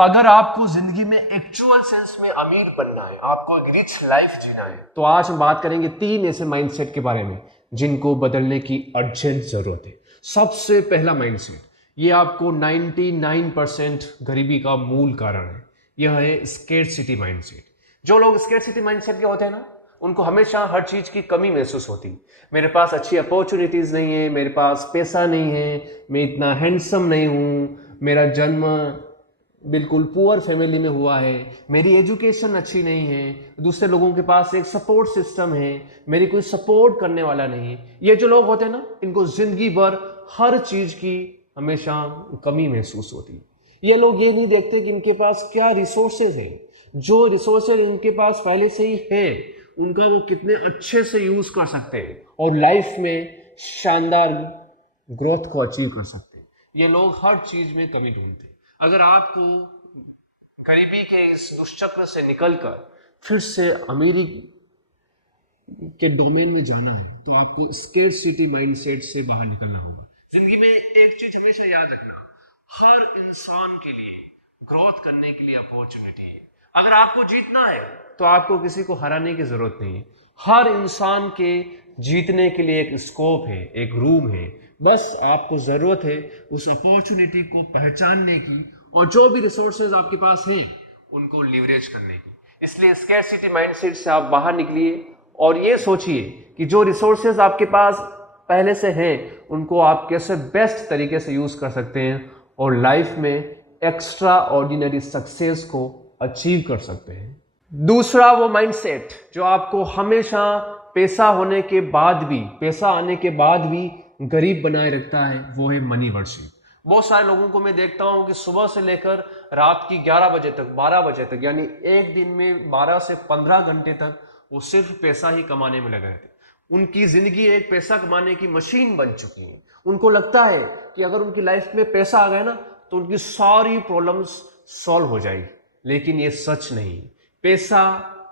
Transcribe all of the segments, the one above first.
अगर आपको जिंदगी में एक्चुअल सेंस में अमीर बनना है, आपको एक रिच लाइफ जीना है, तो आज हम बात करेंगे 3 ऐसे माइंडसेट के बारे में जिनको बदलने की अर्जेंट जरूरत है। सबसे पहला माइंडसेट, ये आपको 99% गरीबी का मूल कारण है। यह है स्केर्सिटी माइंडसेट। जो लोग स्केर्सिटी माइंडसेट के होते हैं ना, उनको हमेशा हर चीज की कमी महसूस होती। मेरे पास अच्छी अपॉर्चुनिटीज नहीं है, मेरे पास पैसा नहीं है, मैं इतना हैंडसम नहीं हूं, मेरा जन्म बिल्कुल पुअर फैमिली में हुआ है, मेरी एजुकेशन अच्छी नहीं है, दूसरे लोगों के पास एक सपोर्ट सिस्टम है, मेरी कोई सपोर्ट करने वाला नहीं है। ये जो लोग होते हैं ना, इनको जिंदगी भर हर चीज की हमेशा कमी महसूस होती है। ये लोग ये नहीं देखते कि इनके पास क्या रिसोर्सेज हैं। जो रिसोर्सेज इनके पास पहले से ही है, उनका वो कितने अच्छे से यूज कर सकते हैं और लाइफ में शानदार ग्रोथ को अचीव कर सकते हैं। ये लोग हर चीज में कमी ढूंढते हैं। अगर आपको गरीबी के इस दुष्चक्र से निकलकर फिर से अमीरी के डोमेन में जाना है, तो आपको स्केर्सिटी माइंडसेट से बाहर निकलना होगा। जिंदगी में एक चीज हमेशा याद रखना, हर इंसान के लिए ग्रोथ करने के लिए अपॉर्चुनिटी है। अगर आपको जीतना है तो आपको किसी को हराने की जरूरत नहीं है। हर इंसान के जीतने के लिए एक स्कोप है, एक रूम है। बस आपको जरूरत है उस अपॉर्चुनिटी को पहचानने की और जो भी रिसोर्सेज आपके पास हैं उनको लिवरेज करने की। इसलिए स्कैरसिटी माइंडसेट से आप बाहर निकलिए और ये सोचिए कि जो रिसोर्सेज आपके पास पहले से हैं उनको आप कैसे बेस्ट तरीके से यूज कर सकते हैं और लाइफ में एक्स्ट्रा ऑर्डिनरी सक्सेस को अचीव कर सकते हैं। दूसरा वो माइंडसेट जो आपको हमेशा पैसा होने के बाद भी, पैसा आने के बाद भी गरीब बनाए रखता है, वो है मनी वर्शिप। बहुत सारे लोगों को मैं देखता हूं कि सुबह से लेकर रात की 11 बजे तक, 12 बजे तक, यानी एक दिन में 12 से 15 घंटे तक वो सिर्फ पैसा ही कमाने में लगे रहते। उनकी जिंदगी एक पैसा कमाने की मशीन बन चुकी है। उनको लगता है कि अगर उनकी लाइफ में पैसा आ गया ना तो उनकी सारी प्रॉब्लम्स सॉल्व हो जाएगी, लेकिन ये सच नहीं। पैसा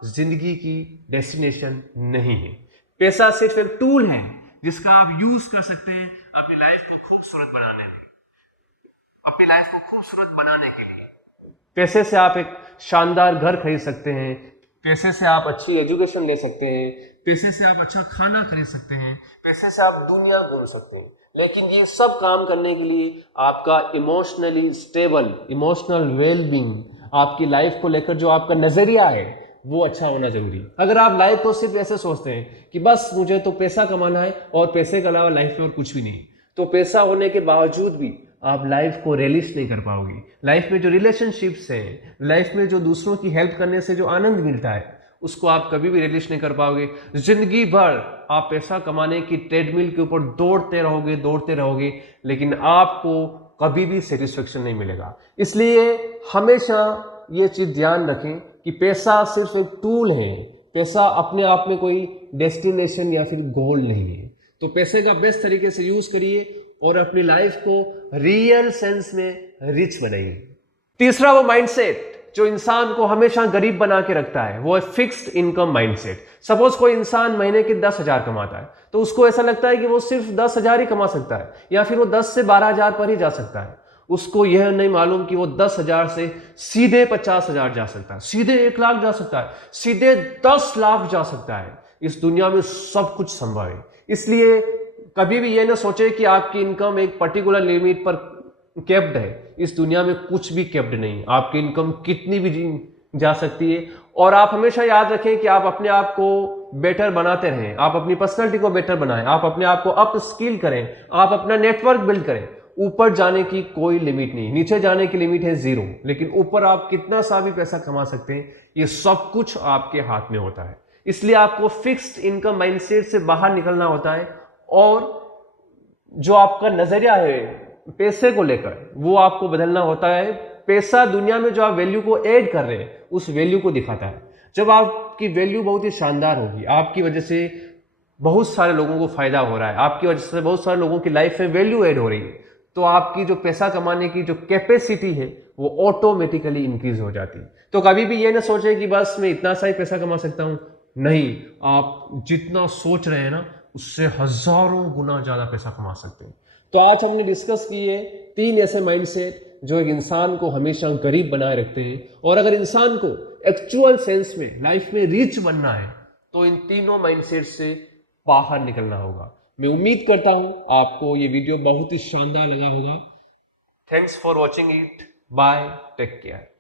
जिंदगी की डेस्टिनेशन नहीं है। पैसा सिर्फ एक टूल है जिसका आप यूज कर सकते हैं अपनी लाइफ को खूबसूरत बनाने में। अपनी लाइफ को खूबसूरत बनाने के लिए पैसे से आप एक शानदार घर खरीद सकते हैं, पैसे से आप अच्छी एजुकेशन ले सकते हैं, पैसे से आप अच्छा खाना खरीद सकते हैं, पैसे से आप दुनिया घूम सकते हैं। लेकिन ये सब काम करने के लिए आपका इमोशनली स्टेबल, इमोशनल वेलबींग, आपकी लाइफ को लेकर जो आपका नजरिया है वो अच्छा होना जरूरी। अगर आप लाइफ को सिर्फ ऐसे सोचते हैं कि बस मुझे तो पैसा कमाना है और पैसे के अलावा लाइफ में और कुछ भी नहीं, तो पैसा होने के बावजूद भी आप लाइफ को रिलीज नहीं कर पाओगे। लाइफ में जो रिलेशनशिप्स हैं, लाइफ में जो दूसरों की हेल्प करने से जो आनंद मिलता है, उसको आप कभी भी रिलीज नहीं कर पाओगे। जिंदगी भर आप पैसा कमाने की ट्रेडमिल के ऊपर दौड़ते रहोगे, लेकिन आपको कभी भी सेटिस्फेक्शन नहीं मिलेगा। इसलिए हमेशा ये चीज ध्यान रखें कि पैसा सिर्फ एक टूल है, पैसा अपने आप में कोई डेस्टिनेशन या फिर गोल नहीं है। तो पैसे का बेस्ट तरीके से यूज करिए और अपनी लाइफ को रियल सेंस में रिच बनाइए। तीसरा वो माइंडसेट जो इंसान को हमेशा गरीब बना के रखता है, वो है फिक्स्ड इनकम माइंडसेट। सपोज कोई इंसान महीने के 10,000 कमाता है, तो उसको ऐसा लगता है कि वो सिर्फ 10,000 ही कमा सकता है या फिर वो 10 से 12,000 पर ही जा सकता है। उसको यह नहीं मालूम कि वो 10,000 से सीधे 50,000 जा सकता है, सीधे 1 लाख जा सकता है, सीधे 10 लाख जा सकता है। इस दुनिया में सब कुछ संभव है। इसलिए कभी भी यह ना सोचे कि आपकी इनकम एक पर्टिकुलर लिमिट पर कैप्ड है। इस दुनिया में कुछ भी कैप्ड नहीं, आपकी इनकम कितनी भी जा सकती है। और आप हमेशा याद रखें कि आप अपने आप को बेटर बनाते रहें, आप अपनी पर्सनैलिटी को बेटर बनाएं, आप अपने आप को अप स्किल करें, आप अपना नेटवर्क बिल्ड करें। ऊपर जाने की कोई लिमिट नहीं, नीचे जाने की लिमिट है 0, लेकिन ऊपर आप कितना सा भी पैसा कमा सकते हैं, ये सब कुछ आपके हाथ में होता है। इसलिए आपको फिक्स्ड इनकम माइंडसेट से बाहर निकलना होता है और जो आपका नजरिया है पैसे को लेकर वो आपको बदलना होता है। पैसा दुनिया में जो आप वैल्यू को ऐड कर रहे हैं उस वैल्यू को दिखाता है। जब आपकी वैल्यू बहुत ही शानदार होगी, आपकी वजह से बहुत सारे लोगों को फायदा हो रहा है, आपकी वजह से बहुत सारे लोगों की लाइफ में वैल्यू ऐड हो रही है, तो आपकी जो पैसा कमाने की जो कैपेसिटी है वो ऑटोमेटिकली इंक्रीज हो जाती है। तो कभी भी ये ना सोचे कि बस मैं इतना सा ही पैसा कमा सकता हूं। नहीं, आप जितना सोच रहे हैं ना उससे हजारों गुना ज्यादा पैसा कमा सकते हैं। तो आज हमने डिस्कस किए 3 ऐसे माइंडसेट जो एक इंसान को हमेशा गरीब बनाए रखते हैं। और अगर इंसान को एक्चुअल सेंस में लाइफ में रिच बनना है तो इन तीनों माइंडसेट से बाहर निकलना होगा। मैं उम्मीद करता हूं आपको ये वीडियो बहुत ही शानदार लगा होगा। Thanks for watching it. Bye, take care.